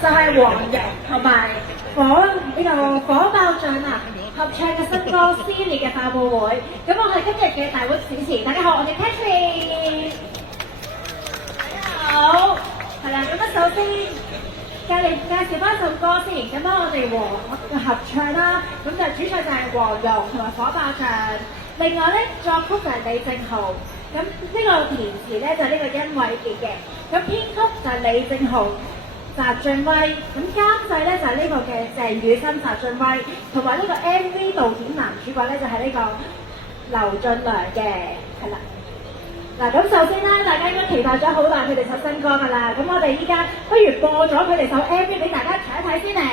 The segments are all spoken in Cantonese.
就係黃蓉同埋火爆醬啊合唱嘅新歌《撕裂嘅發佈會》。咁我哋今日嘅大會主持，大家好，我哋 Patrick。大家好，係啦，咁首先介紹翻首歌先，咁我哋合唱啦，咁就主唱就係黃蓉同埋火爆醬，另外咧作曲就係李正浩，咁呢個填詞咧就係呢個殷偉傑嘅，咁編曲就係李正浩、澤俊威，咁監製咧就係呢個嘅鄭宇森、澤俊威，同埋呢個 MV 導演男主角咧就係呢個劉俊良嘅，係啦。嗱，咁首先咧，大家應該期待咗好耐佢哋首新歌㗎啦，咁我哋依家不如播咗佢哋首 MV 俾大家睇一睇先嚟。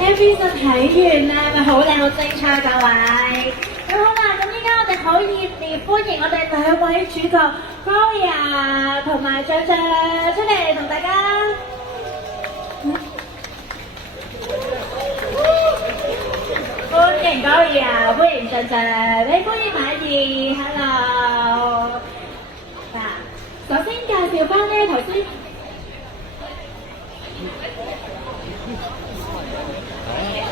MV 就睇完啦，咪好靚好精彩各位。咁好啦，咁依依家我哋好熱烈歡迎我哋兩位主角 Gloria 同埋象象出嚟同大家。歡迎 Gloria，歡迎象象，你歡迎馬兒 ，Hello。嗱，首先介紹翻呢頭先。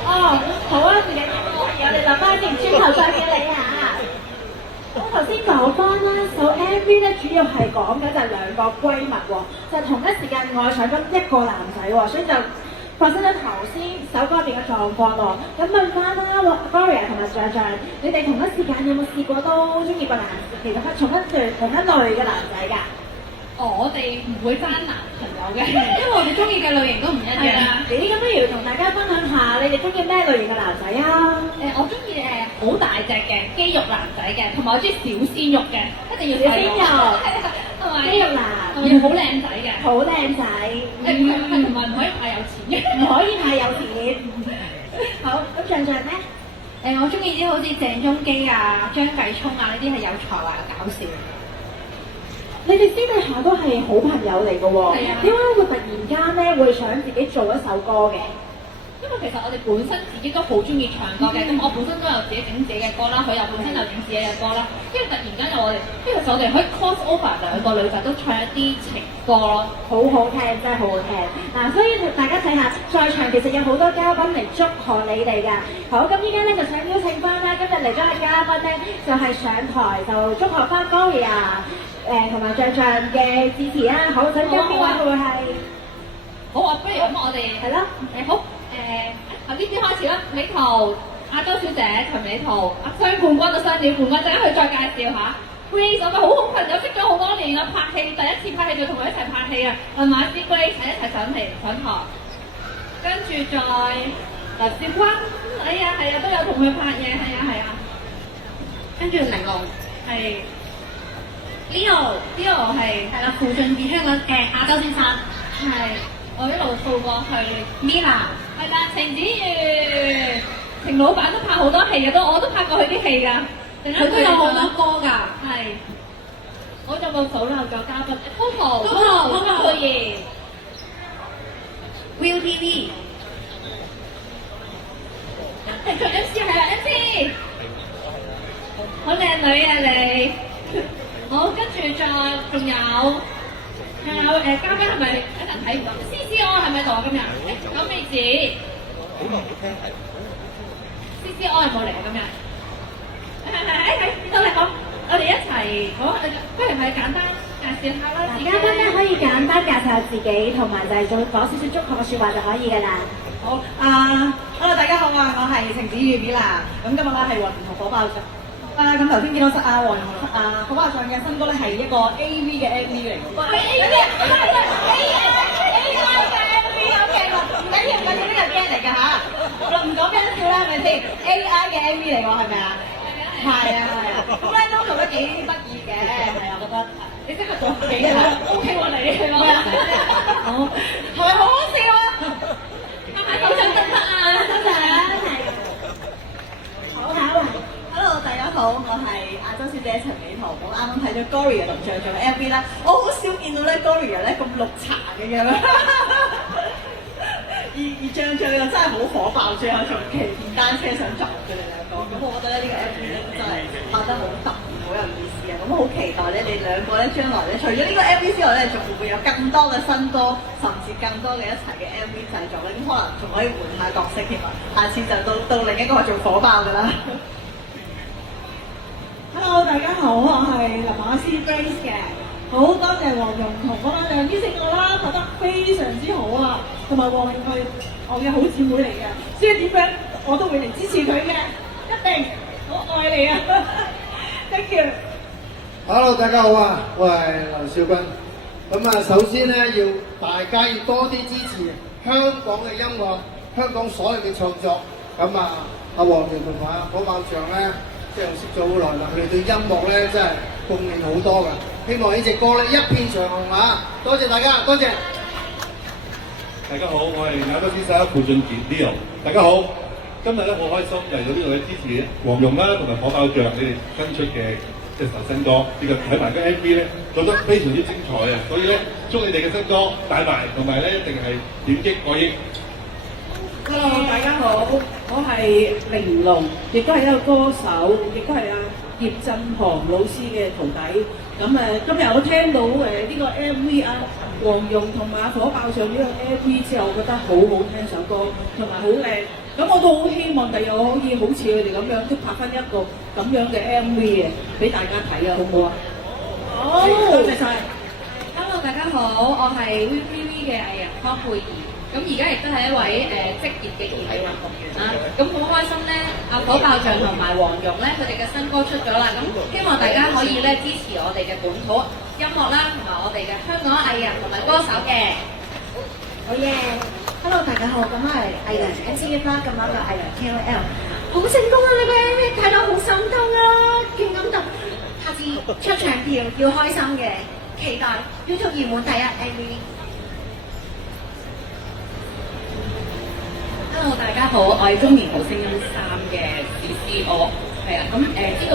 哦，好啊，自己我哋就翻轉頭再見你嚇。我頭先講翻啦，首 MV 咧主要係講緊就係兩個閨蜜喎，就同一時間愛上緊一個男仔喎，所以就發生咗頭先首歌入邊嘅狀況喎。咁問翻啦 ，Gloria 同埋象象，你哋同一時間有冇試過都中意個男，其實係同一類嘅男仔㗎？我哋唔會爭男朋友嘅，因為我哋中意嘅類型都唔一樣。咁不如同大家分享下，你哋中意咩類型嘅男仔啊？我中意好大隻嘅肌肉男仔嘅，同埋我中意小鮮肉嘅，一定要小鮮肉，同埋肌肉男，同埋好靚仔嘅，好靚仔，同埋唔可以太有錢嘅，唔可以太有錢。好，咁象象咧？我中意啲好似鄭中基啊、張繼聰啊呢啲係有才華又搞笑。你哋私底下都係好朋友嚟嘅喎，點解會突然間咧會想自己做一首歌嘅？因為其實我哋本身自己都好中意唱歌嘅，咁我本身都有自己整自己嘅歌啦，佢又本身又整自己嘅歌啦，跟住突然間有我哋，跟住其實我哋可以 cross over 兩個女仔都唱一啲情歌咯，好好聽，真係好好聽。嗱，所以大家睇下，在場其實有好多嘉賓嚟祝賀你哋㗎。好，咁依家咧就想邀請翻啦，今日嚟咗嘅嘉賓咧就係上台就祝賀翻 Gloria。同埋象象嘅支持啊！好，想將邊位會係？好啊，不如咁我哋係咯。好由呢邊開始啦。美圖亞洲小姐陳美圖雙冠軍到雙料冠軍，陣間佢再介紹下。Grace 我哋好好朋友，識咗好多年啦，拍戲第一次拍戲就同佢一齊拍戲啊！問馬師 Grace 一齊上台，跟住再劉少君，係啊都有同佢拍嘢，係啊。跟住玲瓏係。Leo 係啦，傅俊傑香港嘅亞洲先生，係我一路掃過去。Mila 係啦，程子瑜，程老闆都拍好多戲嘅，我都拍過佢啲戲㗎，佢都有好多歌㗎，係。我仲冇數漏咗嘉賓 Coco 佩儀 Will TV， 做 MC 係啦 MC， 好靚女啊你！好，跟住再仲有嘉賓係咪一陣睇唔到 ？CCO 係咪度啊今日？九美子，好聽係。CCO 有冇嚟啊今日？係邊度嚟講？我哋一齊好，不如咪簡單介紹下啦。嘉賓咧可以簡單介紹下自己，同埋就係講少少祝賀嘅説話就可以㗎啦。好，hello 大家好啊，我係程子瑜 Mila，咁今日咧係黃連同火爆醬。咁頭先見到火爆醬嘅新歌咧係一個 AV 嘅 MV 嚟嘅。AV 嘅 MV 好勁喎，唔緊要，呢個 game 嚟㗎嚇。唔講咩笑啦，係咪先？AI 嘅 MV 嚟喎，係咪啊？係啊。咁咧都做得幾得意嘅，係啊，我覺得。你即刻做幾啊 ？OK 喎你係嘛？好，係咪好好笑啊？拍下手掌得唔得啊？得唔得？好。Hello， 大家好，我係亞洲小姐陳美圖。我啱啱睇咗 Gloria 同象象嘅 MV 啦，我好少見到咧 Gloria 咧咁綠茶嘅樣，而象象又真係好火爆，最後仲騎電單車想撞佢哋兩個，咁我覺得咧呢個 MV 咧真係拍得好特別，好有意思啊！咁好期待咧你兩個咧將來咧，除咗呢個 MV 之外咧，仲會有更多嘅新歌，甚至更多嘅一齊嘅 MV 製作咧，咁可能仲可以換下角色添啊！下次就到另一個做火爆㗎啦〜Hello， 大家好，我係林馬師 Grace 嘅，好多謝黃蓉同火爆醬邀請我啦，拍得非常之好啊，同埋黃蓉係我嘅好姊妹嚟嘅，所以點樣我都會嚟支持佢嘅，一定，我愛你啊 ！Thank you。Hello， 大家好啊，我係劉少君。咁啊，首先咧要大家要多啲支持香港嘅音樂，香港所有嘅創作。咁啊，阿黃蓉同埋火爆醬咧。即係識咗好耐啦，佢哋對音樂咧真係貢獻好多㗎。希望呢隻歌咧一片長紅啊！多謝大家，多謝。大家好，我係亞洲先生傅俊傑 Leo。大家好，今日咧好開心嚟到呢度咧支持黃蓉啦，同埋火爆醬你哋新出嘅一首新歌，呢個睇埋個 MV 咧做得非常之精彩啊！所以咧祝你哋嘅新歌大賣，同埋咧一定係點擊過億。Hello， 大家好，我係玲瓏，亦都係一個歌手，亦都係葉振航老師嘅徒弟。咁今日我聽到呢個 MV 黃蓉同埋火爆醬呢個 MV 之後，我覺得好好聽首歌，同埋好靚。咁我都好希望第日我可以好似佢哋咁樣，都拍翻一個咁樣嘅 MV 嘅，俾大家睇啊，好唔好啊？好，多謝晒。Hello， 大家好，我係 ViuTV 嘅藝人湯佩儀，咁而家亦都係一位職業嘅健美運動員啦。咁好開心咧，火爆醬同埋黃蓉咧，佢哋嘅新歌出咗啦。咁希望大家可以咧支持我哋嘅本土音樂啦，同埋我哋嘅香港藝人同埋歌手嘅。好嘢 ！Hello， 大家好，咁我係藝人 NCF 啦，咁我個藝人 KOL， 好成功啊！你個 MV 睇到好心動啊，勁感動。下次出場票要開心嘅，期待 YouTube 熱門第一 MV。Hello， 大家好，我係中年好聲音3嘅CC，我係啊，咁知道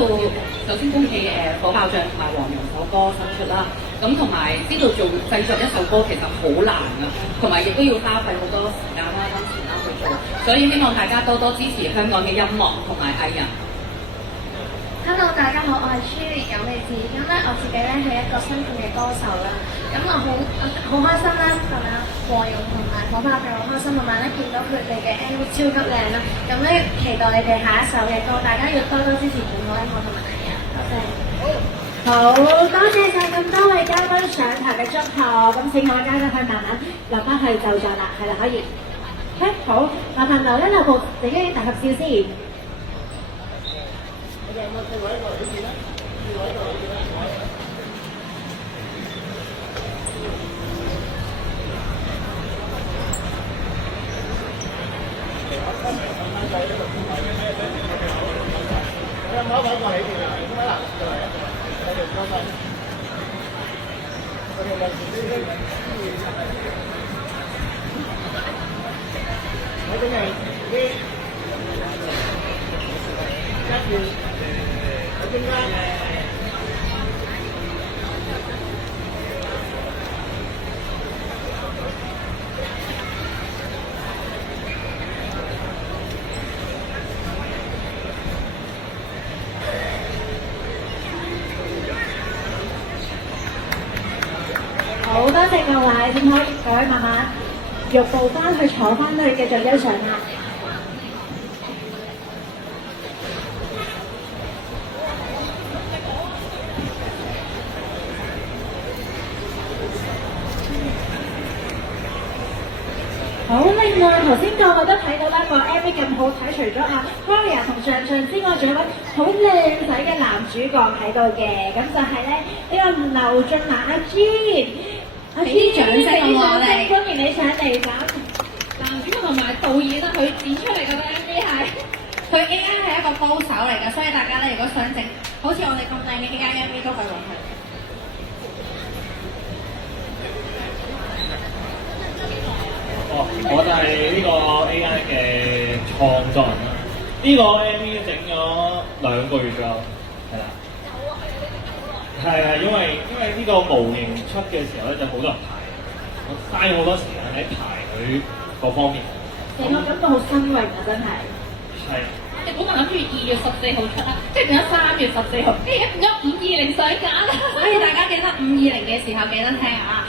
首先恭喜火爆醬同埋黃蓉首歌新出啦，咁同埋知道做製作一首歌其實好難啊，同埋亦都要花費好多時間啦、金錢啦去做，所以希望大家多多支持香港嘅音樂同埋藝人。Hello， 大家好，我係 Shirley 有美子，咁咧我自己咧係一個新晉嘅歌手啦，咁我好開心啦，同埋黃蓉同埋火爆醬好開心，同埋咧見到佢哋嘅 MV 超級靚啦，咁咧期待你哋下一首嘅歌，大家要多多支持本土音樂同埋藝人，多謝。好，多謝晒咁多位嘉賓上台嘅祝賀，咁請各位嘉賓可以慢慢落翻去就座啦，係啦，可以。好，麻煩留一留步，自己大合照先。好多謝各位，點可以各位慢慢逐步翻去坐翻去繼續欣賞啦。好，另外頭先個個都睇到啦，個 MV 咁好睇，除咗Gloria 同象象之外，仲有位好靚仔嘅男主角喺度嘅，咁就係咧呢個劉俊南阿 Jean， 阿 Jean 掌聲好唔好咧？歡迎你上嚟咁。男主角同埋導演啦，佢剪出嚟嘅 MV 係佢 AI 係一個高手嚟㗎，所以大家咧如果想整好似我哋咁靚嘅 AI MV 都可以揾佢。我就係呢個 AI 嘅創作人啦。呢個 MV 整咗2個月左右，係啦。係因為呢個模型出嘅時候咧，就好多人排，我嘥咗好多時間喺排佢各方面。成個感覺好新穎啊！真係。係。你本來諗住2月14號出啦，即係變咗3月14號，跟住變咗520上架啦。所以大家記得520嘅時候記得聽啊！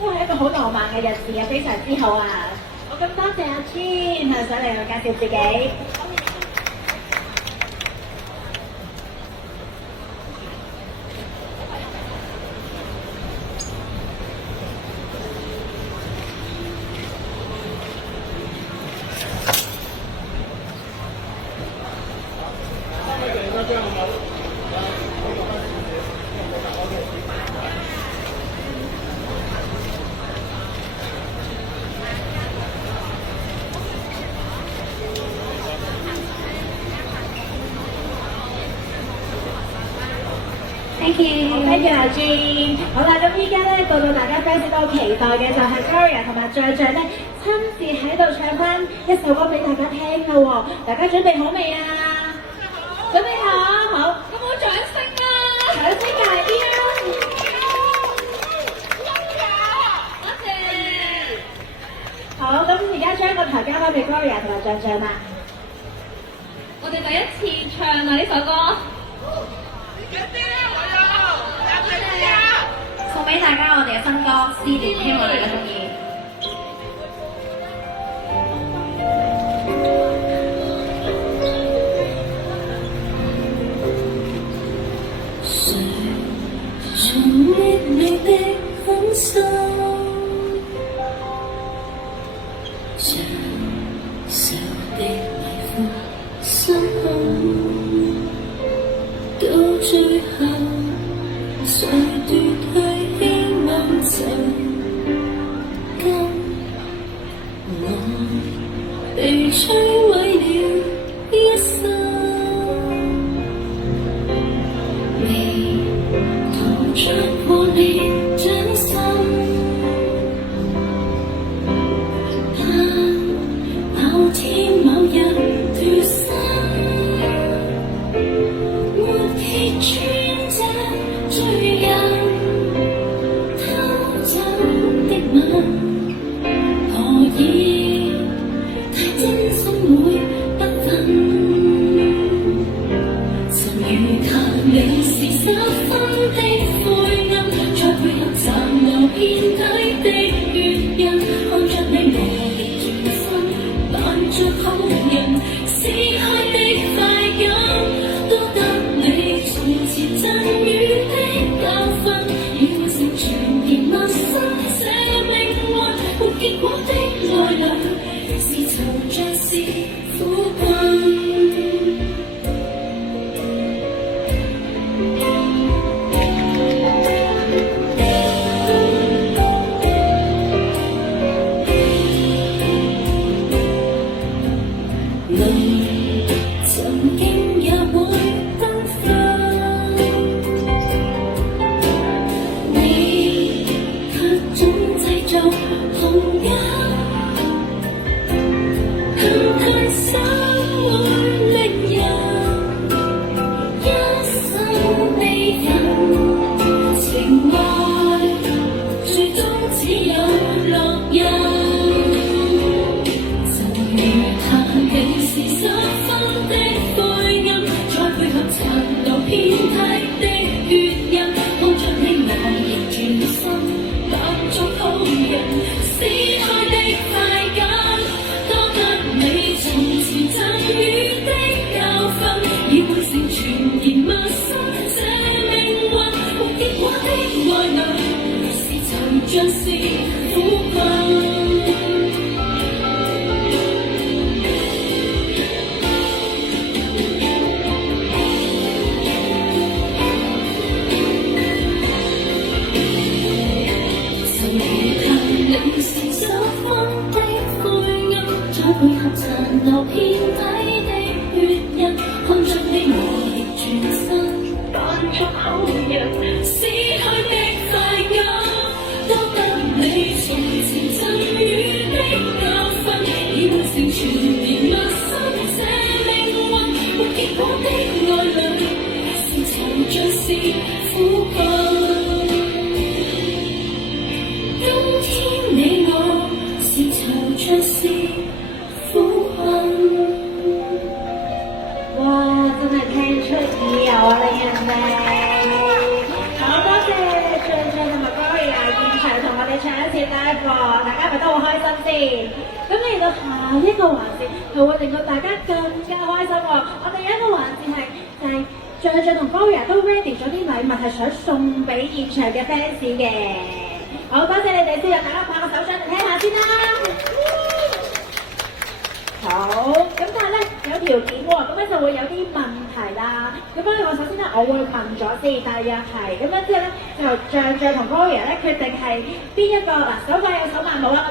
都係一個好浪漫嘅日子啊，非常之好啊！我咁多謝阿 Jean 上嚟介紹自己。Thank you，阿 Jean。好啦，咁依家咧到大家 fans 都好期待嘅就係 Gloria 同埋象象咧親自喺度唱翻一首歌俾大家聽㗎喎，大家準備好未啊？準備好，好，有冇掌聲啊？掌聲大啲啊！多謝。好，咁而家將個台交翻俾 Gloria 同埋象象啦。我哋第一次唱啊呢首歌。送俾大家我哋嘅新歌《思念》，希望大家中意。誰從溺你的狠心，像受的迷惑心到最後，誰奪去希望就跟我被摧毀了一生。穿破你掌心，但某天某日脫身，沒揭穿這罪人偷走的吻，何以太真心會不忿？曾如彈你是失分的。殘留遍體的血印，看着你無力轉身，扮作好人，撕開的快感，都得你從前贈予的教訓，已成全然陌生，這命運沒結果的愛侶，是囚着是苦困。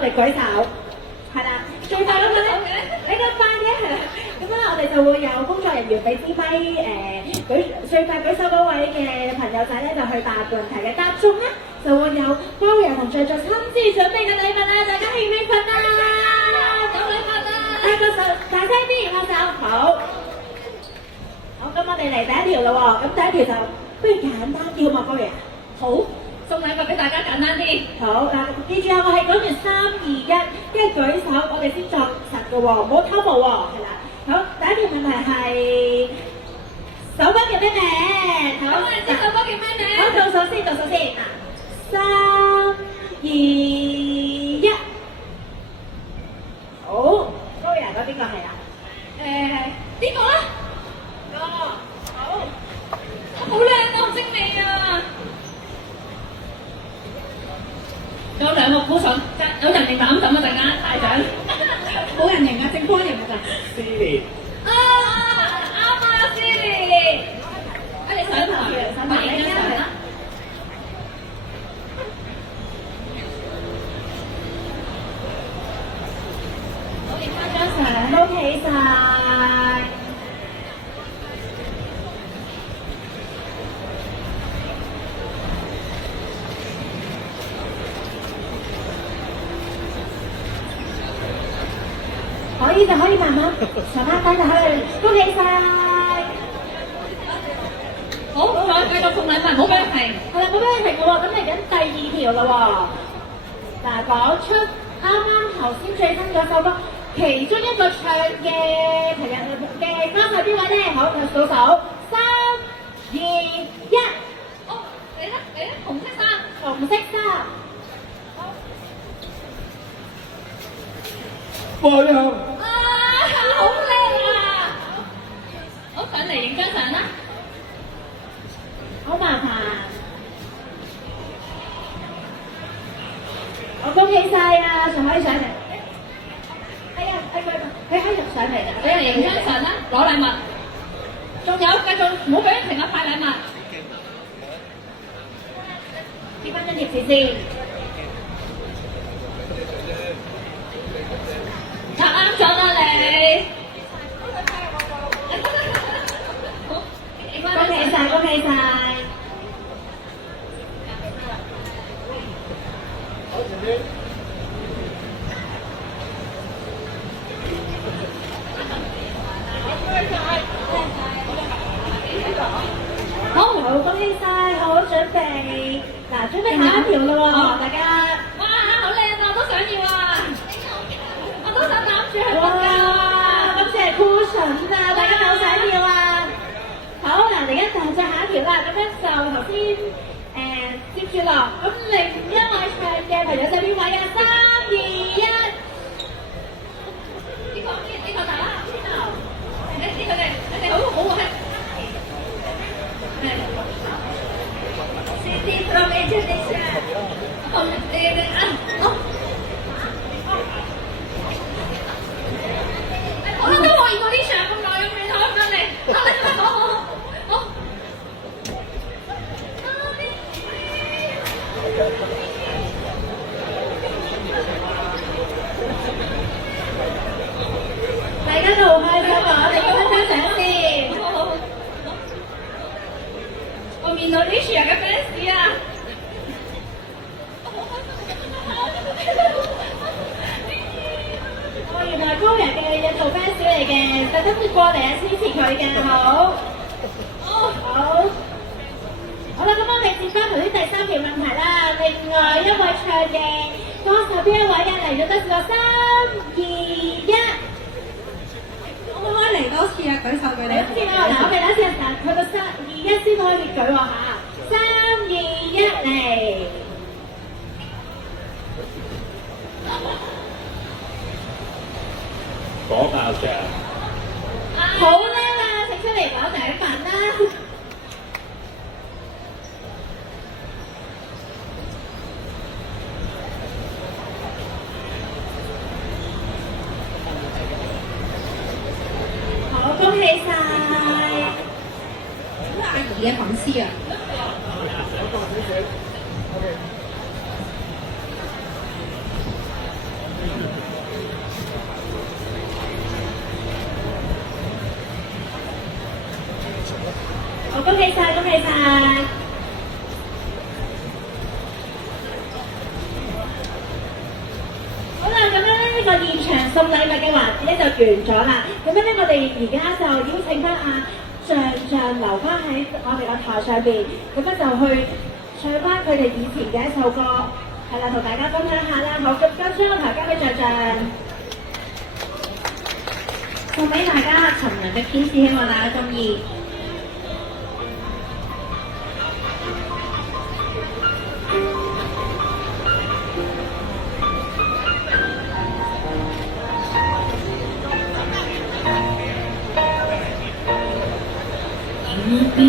舉手，係啦，最快嗰個咧，比較快嘅係啦，咁咧我哋就會有工作人員俾支咪最快舉手嗰位嘅朋友仔咧就去答問題嘅，答中咧就會有Gloria同象象親自準備嘅禮物啦，大家興唔興奮啊？個手大聲啲，個手好。好，咁我哋嚟第一條啦喎，咁第一條就不如簡單啲好嘛，高爺？好，送禮物俾大家簡單啲。好嗱，記住啊，我係講完3、2、1，跟住舉手，我哋先作實嘅喎，唔好偷步喎，係啦。好，第一條問題係首歌叫咩名？好，咁你知首歌叫咩名？好，倒數先，倒數先。3、2、1，好，高爺嗰邊個係啊？呢個啦。好，好靚啊，好精美啊！有2個鼓手，有人形攬枕啊！陣間大獎，冇人形啊，正方形㗎咋？啊啱啊，Silly，你上台，上台影張相啦。我影翻張相，恭喜晒！可以就可以慢慢慢慢等就去，恭喜晒！好，再繼續送禮物，唔好俾佢停。係啦，冇俾你停嘅喎，咁嚟緊第2條啦喎。嗱，講出啱啱頭先最新嗰首歌，其中一個唱嘅朋友嘅歌手邊位咧？好，就數手，3、2、1，哦，你咧，紅色衫。紅色衫。播音。啊，好靚啊！好，上嚟影張相啦。好麻煩，我恭喜晒啊！仲可以上嚟，係啊，佢可以入上嚟啦，你嚟影張相啦，攞禮物。仲有，繼續唔好俾佢停啊！派禮物。貼翻張貼紙先。答啱咗啦你。好，恭喜晒，恭喜晒！好，恭喜晒，好準備。嗱，準備下一條啦喎，大家。哇，好靚啊！我都想要啊！我都想攬住佢瞓覺哇！啊！今次係 cushion 啊，大家有冇想要啊？好，嗱，嚟緊就再下一條啦。咁樣就頭先接住落，咁另一位唱嘅朋友就邊位啊？3、2、1，呢個大啦，你哋好好啊！CD from Indonesia，好，你啊，好。我都可以過啲相咁耐，咁你睇翻嚟，好。大家都好開心啊！我哋影翻張相先。好。我面到 Alicia 嘅 fans 啊！原來高人嘅做 fans 嚟嘅，特登過嚟啊支持佢嘅，好。好。好啦，咁我哋接翻頭先第3條問題啦。另外一位唱嘅歌手邊一位嘅嚟咗得個3、2、1。可唔可以嚟多次啊？舉手俾你。第一次啊，嗱，我哋第一次啊，佢個3、2、1先可以舉喎嚇。3、2、1嚟。火爆醬。好叻啦，食出嚟攞獎品啦！好，恭喜晒！阿姨嘅粉絲啊！好，恭喜晒，恭喜晒！好啦，咁樣呢個現場送禮物嘅環節咧就完咗啦。咁樣咧，我哋而家就邀請翻象留翻喺我哋個台上邊，咁樣就去唱翻佢哋以前嘅一首歌，係啦，同大家分享下啦。好，咁將個台交俾象，送俾大家尋人的天使，希望大家中意。那邊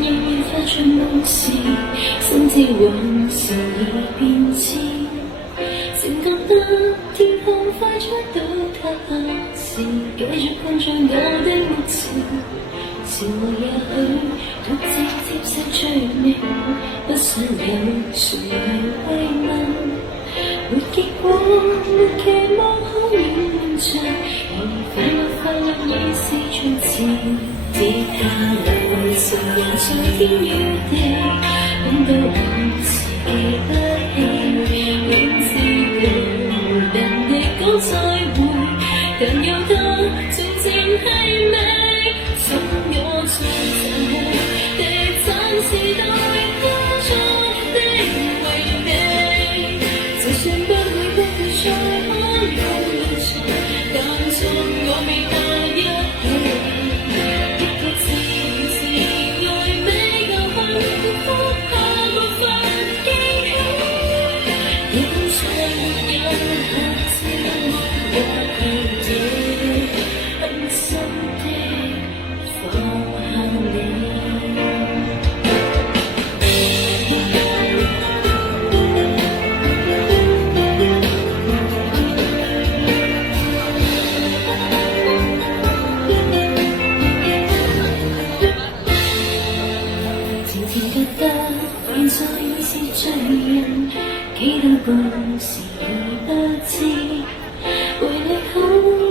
夜夜發出夢時，心知往事已變遷，漸覺得天空快速倒塌時，繼續困在我的目前。是我也許獨自接受罪名，不想有誰來慰問。沒結果，沒期望可以滿足，而快樂已是從前。跌下來，承認在天與地，等到我自記不起，明知道人哋講再會，但有得靜靜係美，送我在殘酷地暫時代歌中的為你，就算不會再可有場，但縱我未怕一起。故事已不知，為你好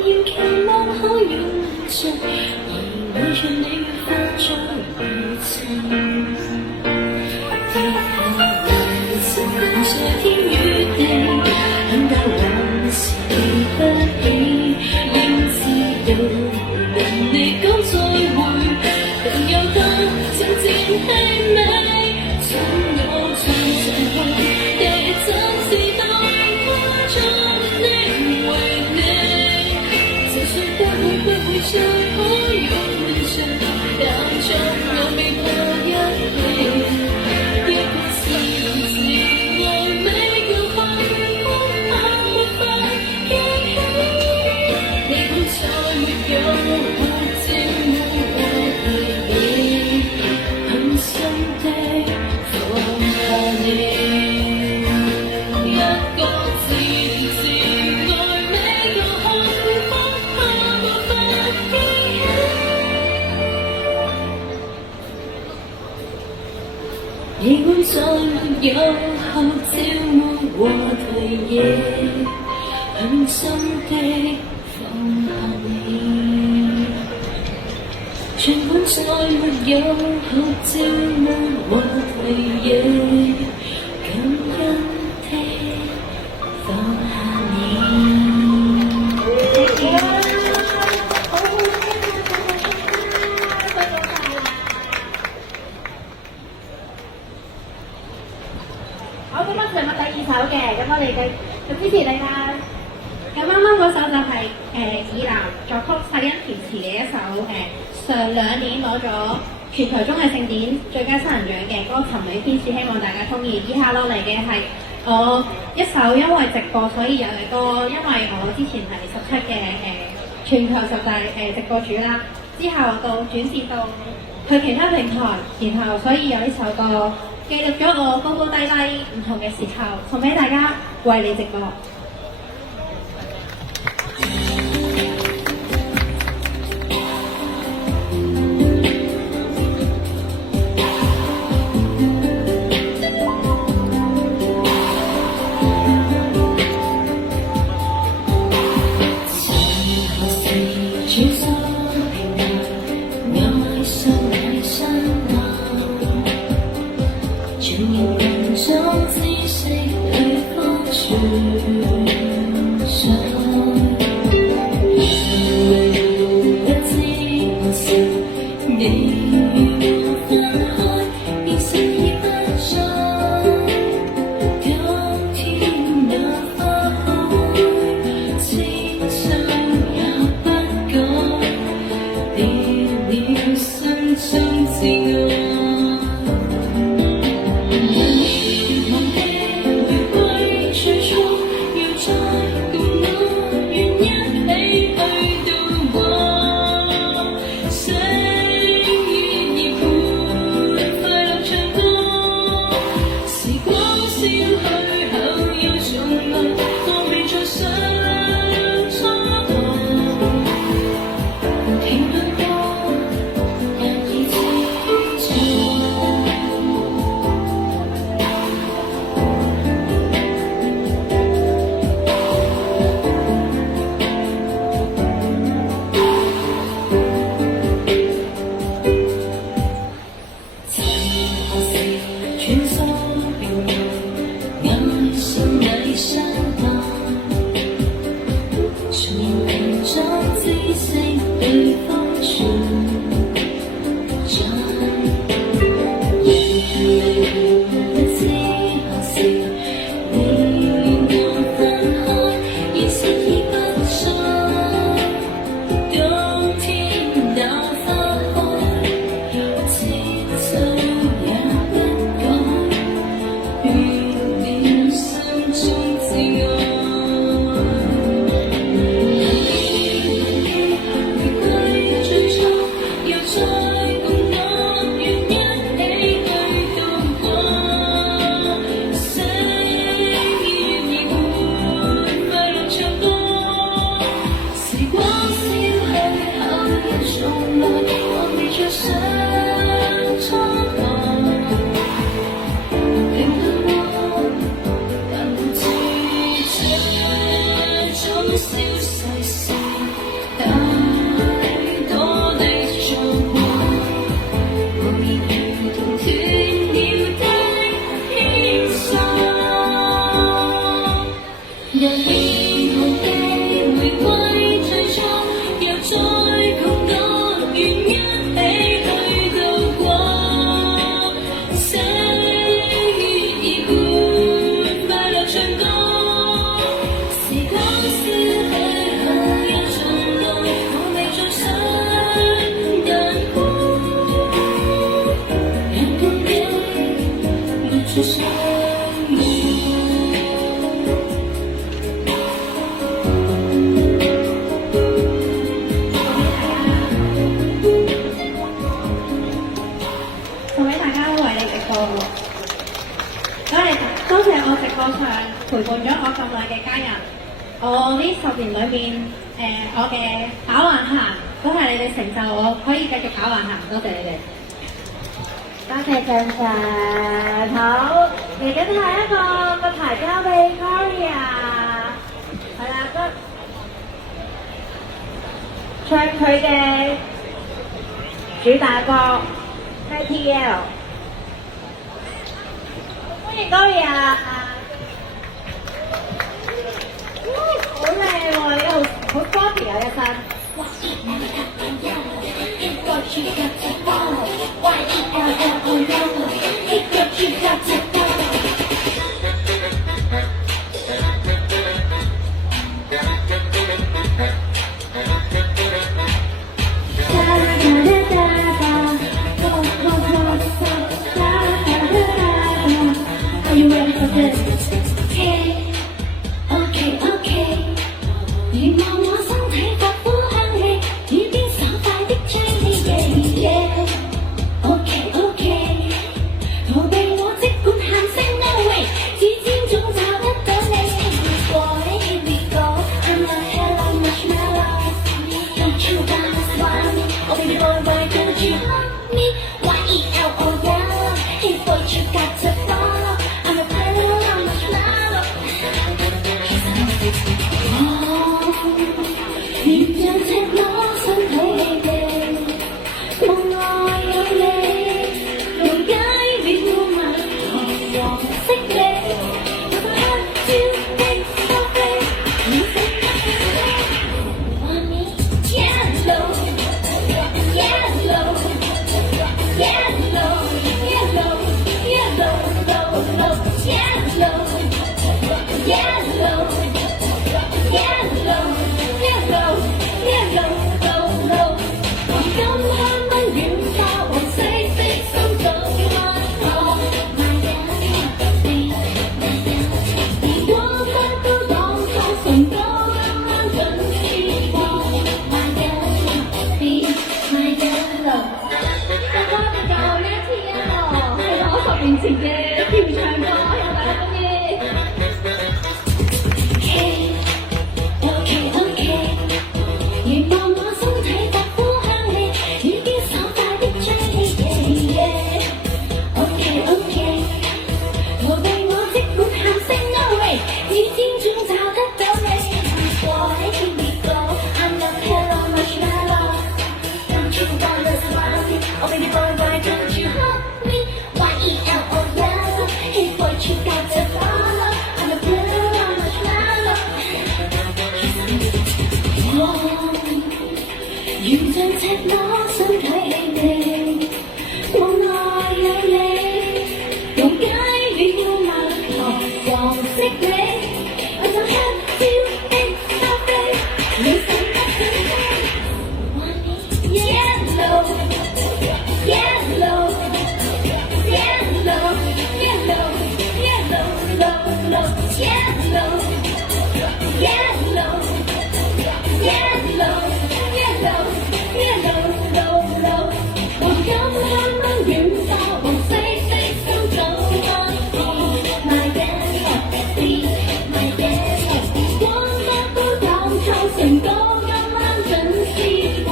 要期望可遠着，而每場你越化作餘情。跌下來，承認在天與地，很大往事記不起，應知道人哋講再會，但有得靜靜係美，送我在殘酷。再可擁着，但縱我未過一氣，一個自愛美夠幸福，怕沒法記起。你本再沒有學照顧我你，狠心的放下你。一個自愛美夠幸福，怕沒法。你會再沒有後照沒和提議，狠心的放下你。儘管再沒有後照沒和提議，感恩的放下你。好，咁我上個第二首嘅，咁我哋就支持你啦。咁啱啱嗰首就係以南作曲、世欣填詞嘅一首上兩年攞咗全球綜藝盛典最佳新人獎嘅歌《尋女天使》，希望大家中意。以下落嚟嘅係我一首因為直播所以有嘅歌，因為我之前係17嘅全球10大直播主啦，之後到轉戰到去其他平台，然後所以有呢首歌。記錄咗我高高低低唔同嘅時候，送俾大家，為你直播。全然人中知識去方寸。中自愛。陪伴咗我咁耐嘅家人，我呢10年裏面，我嘅跑橫行都係你哋成就我可以繼續跑橫行，多謝你哋。多謝鄭常，好，嚟緊下一個牌交俾 Gloria， 係啦，唱佢嘅主打歌 KTL， 歡迎 Gloria。好靚喎！你好 sporty 啊，一身。Are you ready for this? Okay. 願望我身體發呼香氣，耳邊爽快的吹氣，面前嘅跳唱歌，希望大家中意。願望我身體發呼向你，與邊手快的追你。OK，我對我即管喊聲 No way， 你天中找得到你。Here we go, I'm the hello marshmallow. Don't you wanna smile me? Oh baby boy, why don't you hug me? YELO, yellow. Hey boy, you got to follow. I'm the hello marshmallow. 如像赤裸身體氣味，夢內有你，用街了蜜糖黃色你，我就 have you in my face， 你想不想聽 ？Yellow yellow yellow yellow yellow low yellow yellow yellow yellow low low， 黃金香蚊軟化，黃色的心早安放 My yellow baby my yellow， 光不都當構成歌，今晚準時放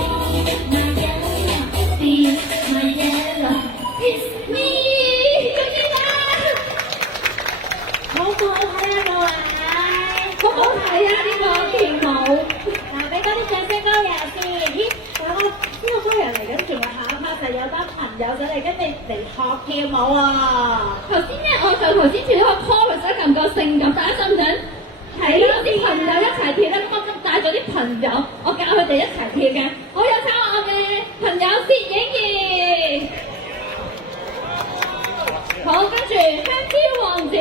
My yellow baby my yellow it's me， 中意啦！好唔好睇啊各位？好好睇啊！呢個跳舞。嗱，俾多啲掌聲高人先。咦，但我知道高人嚟緊，仲有下一 part 就有班朋友仔嚟跟你嚟學跳舞啊！頭先咧，我就頭先跳咗個 chorus 咧，夠唔夠性感？大家想唔想睇啲朋友一齊跳咧？咁我帶咗啲朋友，我教佢哋一齊跳嘅。好，有請我嘅朋友攝影員。好，跟住香蕉王子。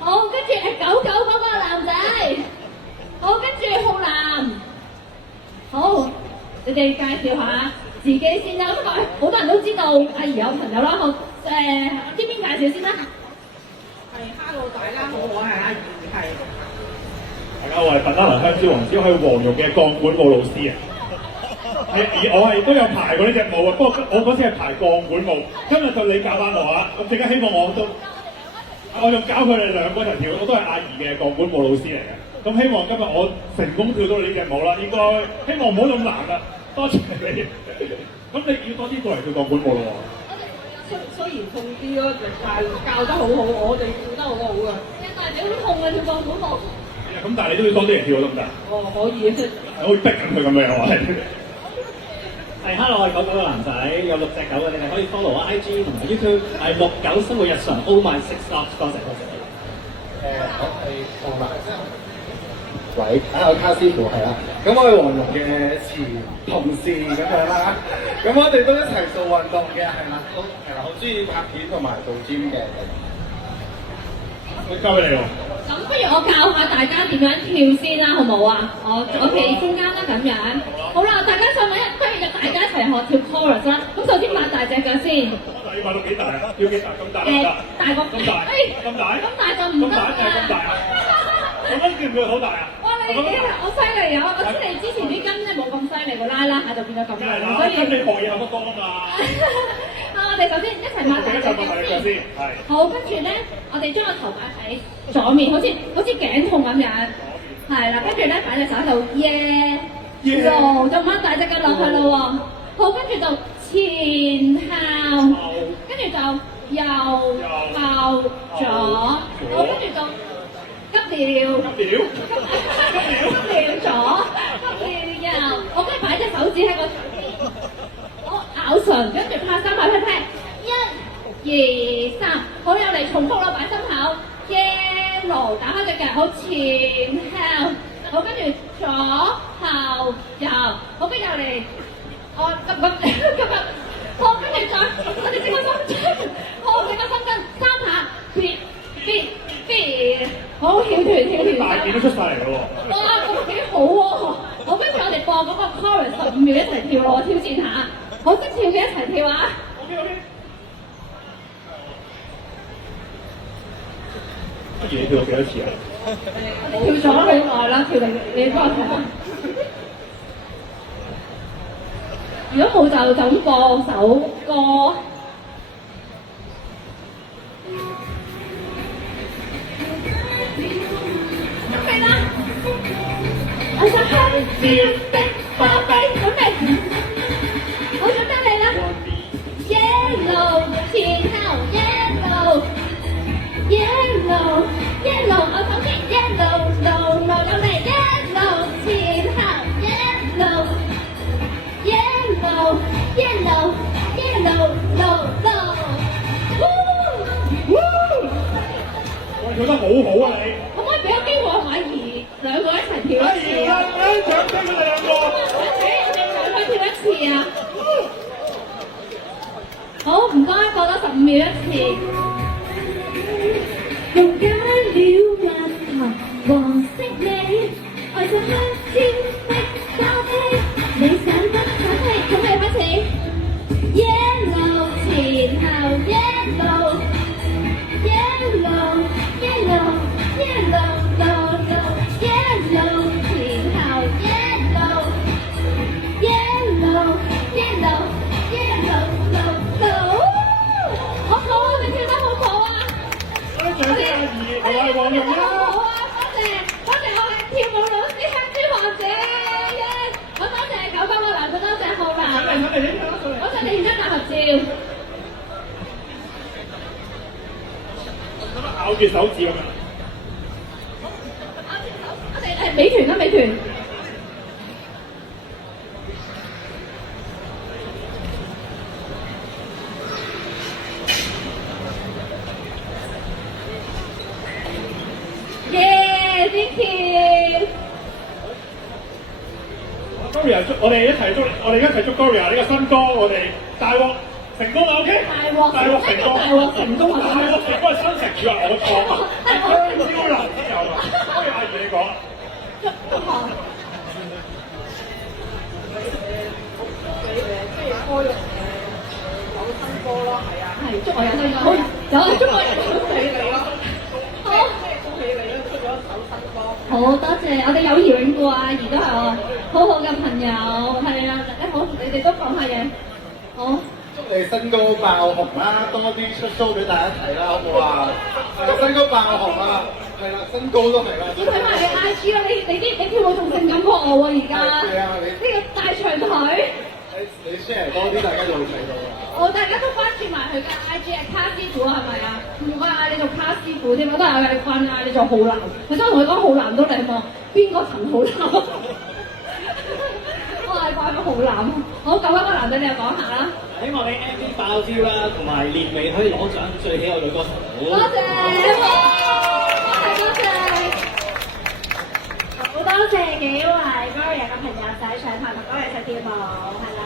好，跟住狗狗嗰個男仔。好，跟住浩南。好，你哋介紹下自己先啦。不過好多人都知道阿怡有朋友啦。好，邊介紹先啦？係 Hello， 大家好，我係阿怡，係。大家好，我係笨啦蘭香蕉王子，我係黃蓉嘅鋼管舞老師啊。而我係都有排過呢隻舞啊，不過我嗰次係排鋼管舞，今日就你教翻我啦。咁陣間希望我仲教佢哋兩個一齊跳，我都係阿怡嘅鋼管舞老師嚟嘅。咁希望今日我成功跳到呢隻舞啦，應該希望唔好咁難啦。多謝你。咁你要多啲過嚟跳鋼管舞咯喎。雖然痛啲咯，但係教得好好，我哋跳得好好㗎。但係你好痛啊！跳鋼管舞。咁但係你都要多啲嚟跳得唔得？哦，可以。可以逼緊佢咁樣係咪？係 Hello， 我係狗狗嘅男仔，有6隻狗嘅，你哋可以 follow 我 IG 同埋 YouTube， 係69生活日常 Oh my six dogs， 多謝。我係浩南，喂，我卡師傅係啦，咁我係黃蓉嘅前同事咁樣啦，咁我哋都一齊做運動嘅，係啦，好中意拍片同埋做 gym 嘅。交俾你喎。咁不如我教下大家點樣跳先啦，好唔好啊？我企中間啦，咁樣。好啦，大家想唔想不如大家一齊學跳 chorus 啦。咁首先擘大隻腳先。要擘到幾大啊？要幾大？咁大得？大個。咁大？咁大？咁大就唔得啦。咁大啊？咁叫唔叫好大啊？哇！你好犀利啊！我知你之前啲筋咧冇咁犀利，拉拉下就變咗咁樣，所以。咁你學嘢有乜多啊嘛？我哋首先一齊擘大隻腳先。好，跟住咧，我哋將個頭擺喺左面，好似頸痛咁樣。係啦，跟住咧擺隻手喺度，yeah，就擘大隻腳落去咯喎。好，跟住就前後，跟住就右後左，好，跟住就急調左，急調右。我跟住擺隻手指喺個好咬唇，跟住拍3下 pat pat， 1、2、3，好，有嚟重複啦，擺心口 ，yellow， 打開隻腳，好前後，好，跟住左後右，好，跟住又嚟，急，好，跟住再，我哋整個深蹲，好，整個深蹲3下，別，好，跳團，大件都出晒嚟咯喎。哇，咁幾好喎！好，跟住我哋播嗰個 chorus 15秒一齊跳咯，挑戰下。好，識跳嘅一齊跳啊 OK。不如你跳過幾多次啊？跳咗好耐啦，跳嚟你幫我睇下。如果冇就咁播首歌。的花臂，準備，好準得你啦 ！Yellow 前後 Yellow Yellow Yellow， 我手邊 Yellow Low Low 有嚟 Yellow 前後 Yellow Yellow Yellow Yellow Low Low。跳得好好啊你！可唔可以俾個機會我兒兩個一齊跳一次啊？掌聲佢哋兩個。我哋跳一次啊！好，唔該，過多15秒一次。用假了額頭黃色你，愛上香蕉的咖啡，你想得想聽，準備開始。Yellow 前後 Yellow Yellow Yellow Yellow Low Low Yellow 前後 Yellow Yellow Yellow Yellow Low Low， 好好啊！你跳得好好啊！掌聲阿怡，我係黃蓉啦。好啊！多謝我係跳舞老師香蕉王姐耶！好多謝九江嘅男，多謝浩南，多謝你影張大合照。咬住手指咁樣。我哋係美團啦，美團。耶！啲跳。Gloria 祝我哋一齊祝 Gloria 呢個新歌，我哋大鑊成功啦 ，OK？ 大鑊成功，大鑊成功係新城主啊，我錯啊，香蕉男先有啊，不如阿怡你講啊。係祝我有新歌，有啊，祝我有恭喜你咯。好，恭喜你啦，出咗一首新歌。好多謝，我哋友誼永固啊，阿怡都係我好好嘅朋友，係啊，好，你哋都講下嘢，好。祝你新歌爆紅啦，多啲出 show 俾大家睇啦，好唔好啊？新歌爆紅啊，係啦，新歌都係啦。要睇埋你 IG 啊，你跳舞仲性感過我喎而家。係啊，你呢個大長腿。你 share 多啲，大家就會睇到啦。大家都關注埋佢嘅 IG 係卡師傅係咪啊？我嗌你做卡師傅添，我都係嗌你慣嗌你做浩南。佢真係同佢講浩南都靚喎，邊個陳浩南？我係掛咗浩南。好，九一個男仔你又講下啦。希望你 MV 爆招啦，同埋年尾可以攞獎最喜愛女歌手。多謝，多謝。好多謝幾位 Gloria 嘅朋友仔上台同 Gloria 一齊跳舞，係啦。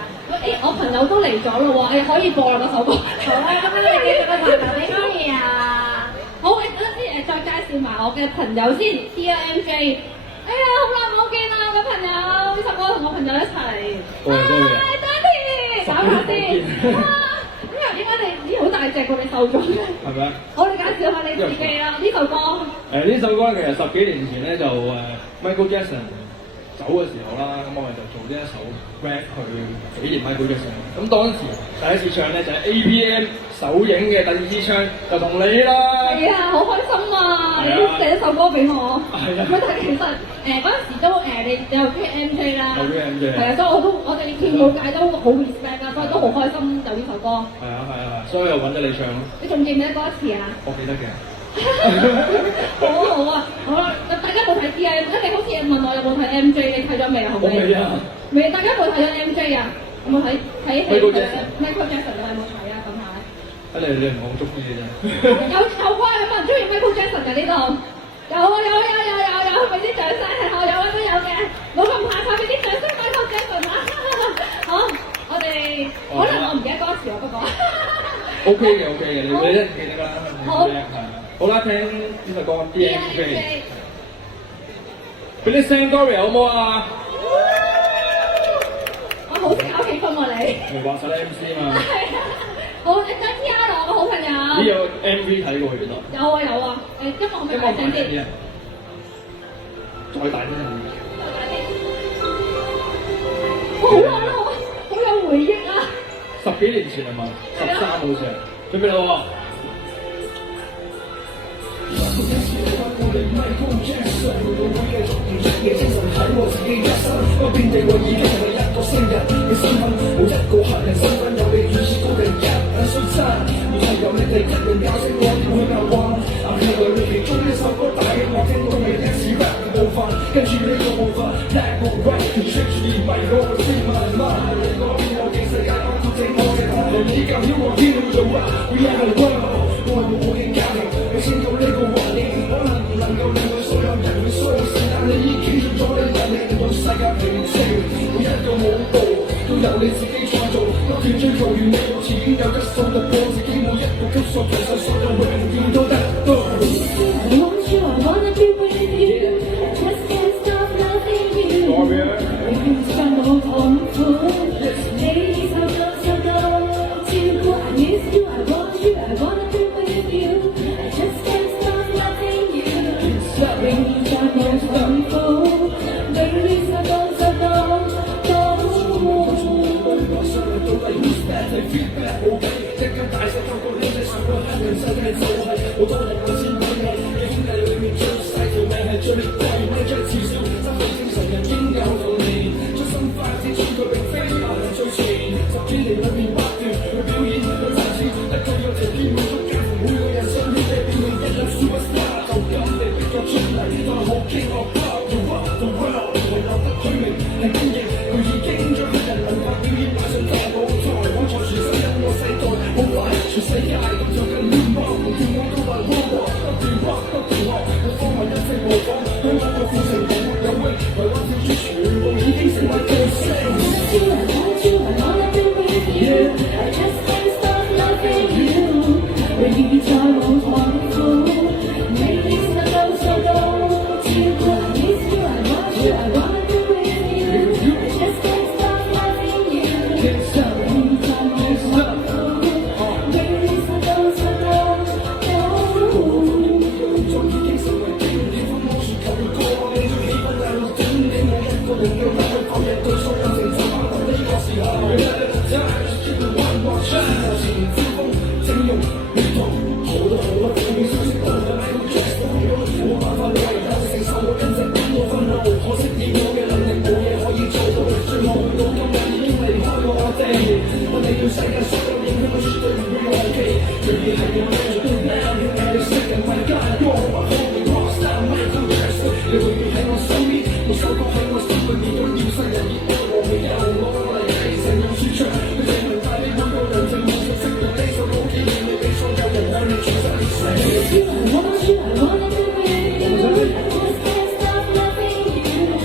我朋友都嚟咗咯喎，可以播啦嗰首歌。好啦，咁你繼續個台頭俾 Gloria。好，等陣先再介紹埋我嘅朋友先 ，DMJ。哎呀，好耐冇見啦，我嘅朋友，呢首歌同我朋友一齊。嗨 ，Daddy，搞下先。哇，點解你好大隻喎？你瘦咗嘅？係咪啊？好，你介紹下你自己啦，呢首歌。呢首歌其實10幾年前咧就Michael Jackson 走嘅時候啦，咁我哋就做呢一首 rap 去紀念 Michael Jackson。咁當時第一次唱咧就係 APM 首映嘅第二支唱就同你啦。係啊，好開心啊！你都寫一首歌俾我。係啊。但係其實嗰陣時都你又中意 MJ 啦。我中意 MJ。係啊，所以我哋跳舞界都好 respect 啊，所以都好開心有呢首歌。係啊，所以又揾咗你唱咯。你仲記唔記得歌詞啊？我記得嘅。好啊，好啦，大家冇睇 D.M， 一定好似問我有冇睇 MJ， 你睇咗未啊？我未啊。未，大家冇睇咗 MJ 啊？有冇睇戲？Michael Jackson 你有冇睇啊？咁下。你唔好中意嘅啫。有啊，有冇人中意 Michael Jackson 嘅呢度？有，係咪啲掌聲係我有啊都有嘅，冇咁怕醜，俾啲掌聲 Michael Jackson 啊！好，我哋可能我唔記得歌詞啊，不過。OK 嘅，你一定記得㗎啦。好。好啦，聽呢首歌 DMJ。俾啲聲 Gloria 好唔好啊？我好識搞氣氛喎你。咪話晒啲 MC 嘛。係啊，好，你真 T.R. 我個好朋友。咦有 MV 睇過佢邊度？有啊，音樂可唔可以大聲啲？再大聲啲。好耐啦，好有回憶啊！10幾年前係嘛？13好似係。準備啦喎！然出嘅精神喺我自己一身，不變地我已經係一個新人嘅身份，冇一個客人身份有你如此高人一等衰真，然後由你哋一人教識我點去牛話，係來你其中一首歌，但係我聽到嘅一次 rap 嘅部分，跟住呢個部分 let go right， 跟住而唔係我嘅 free my mind， 你講我嘅世界，我調整我嘅態度，依舊要我堅去做 rap， we are the world， 我係我嘅家庭，你先到呢個環境，可能唔能夠令到所有人會相似，但你已經做咗你人，令到世界平靜，每一個舞步都由你自己創造，不斷追求完美好似已經有質素，突破自己每一個級數，其實所有榮耀都得到。I want you, I wanna be with you. I just can't stop loving you. 永遠再冇痛苦，你受夠受夠照顧。I miss you, I want you, I wanna be with you. I just can't stop loving you. 永遠再冇痛苦，永遠受夠受夠到。feedback 冇計，一間大細透過呢隻上個黑人世界就係好多人我先揾你，你兄弟裏面最細條命係最貴，呢張至少真係精神人應有道理，出生發展中佢並非行最前，10天嚟裏面不斷去表演去賺錢，一個有條件滿足近乎每個人想要嘅變成一粒 superstar， 就咁地逼咗出嚟，當好 king of pop the world， 唯有得佢明係經營，佢已經將黑人文化表演擺上大舞台，我坐住身因我世代好快，全世界咁就更亂邦，叫我都話窩窩，不斷畫不斷學，我方法一直模仿，香港個副城冇沒有 wing， 台灣小豬全部已經成為巨星。I just can't stop loving you， 永遠再冇痛苦，你受夠受夠照顧。I miss you, I want you, I wanna be with you. I just can't stop loving you， 永遠再冇痛苦，永遠受夠受夠到。就已經成為經典，風魔雪球嘅歌，你最喜歡大陸整你冇一個人叫我去否認對所有成就，到呢個時候。前招風正用唔同好多負面消息都係 Michael Jackson， 冇辦法你唯有承受我跟直點我憤怒，可惜以我嘅能力冇嘢可以做到，最後去到今日已經離開過我哋，我哋對世界所有影響絕對唔會忘記，仍然係用靚咗到 now， 要嗌你識人為家光，話可以 rockstar Michael Jackson， 你永遠喺我身邊，每首歌喺我心裏面都要世人熱愛我，未有我嚟係成用說唱，佢證明帶俾每個人正面信息，用呢首歌紀念你俾所有人愛你全身而死。I want you, I wanna be with you. I just can't stop loving you，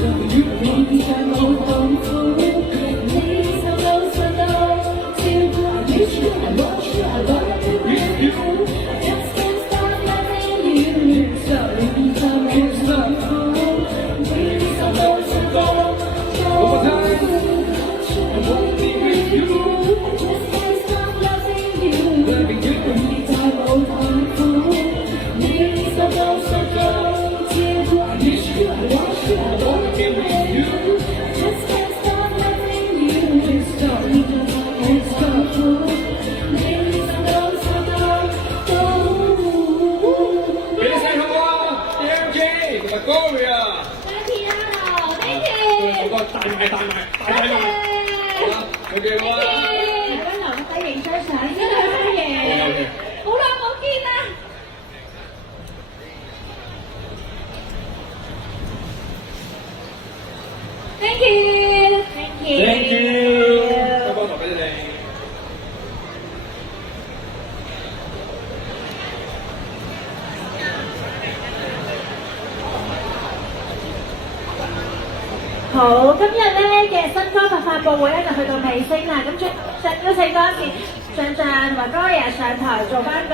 永遠再冇痛苦，你受夠受夠照顧。I miss you, I want you, I wanna be with you. I just can't stop loving you， 永遠再冇痛苦，你受夠受夠到。I wanna be with you， I just can't stop loving you， 永遠再冇痛苦，你受夠受夠照顧。I miss you, I want you, I wanna be with you， I just can't stop loving you， 永遠再冇痛苦，你受夠受夠到。俾啲聲好唔好啊 ？DMG 同埋 Gloria。好個大賣，好啦，OK 好啦。留低影張相先啦，嘢。好耐冇見啦！ Thank you，Thank you， 收光頭俾你哋。好，今日咧嘅新歌發佈會咧就去到尾聲啦，咁邀請多次象象同埋 Gloria 上台做翻個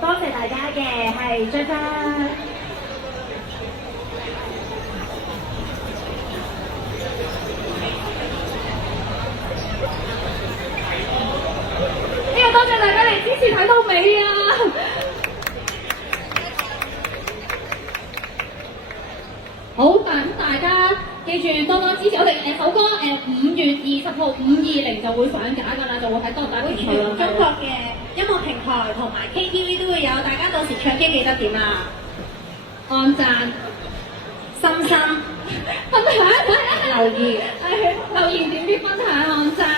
多謝大家嘅係張張。呢個多謝大家嚟支持睇到尾啊！好，咁大家記住多多支持我哋首歌5月20號520就會上架㗎啦，就會喺多大平台中國嘅音樂平台同埋 KTV 都會有，大家到時唱 K 記得點啊？按讚、心心分享留言，留言點啲分享網站，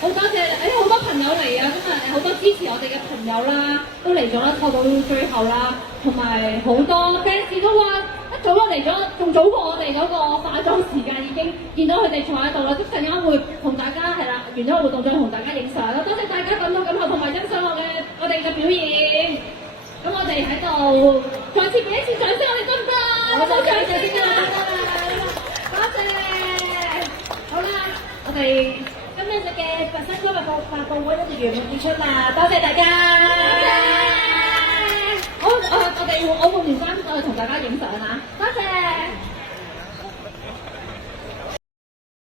好多謝好多朋友嚟啊！今日好多支持我哋嘅朋友啦，都嚟咗啦，拖到最後啦，同埋好多 fans 都話一早就嚟咗，仲早過我哋嗰個化妝時間已經見到佢哋坐喺度啦，即陣間會同大家係啦，完咗個活動再同大家影相啦，多謝大家咁多咁後同埋欣賞我哋嘅表演。咁我哋喺度再次俾一次掌聲，我哋得唔得？我都掌聲先啦，多謝。好啦，我哋今日嘅佛山歌發佈會一直完結束啦，多謝大家。多謝。我換完衫再同大家影相啊，多謝。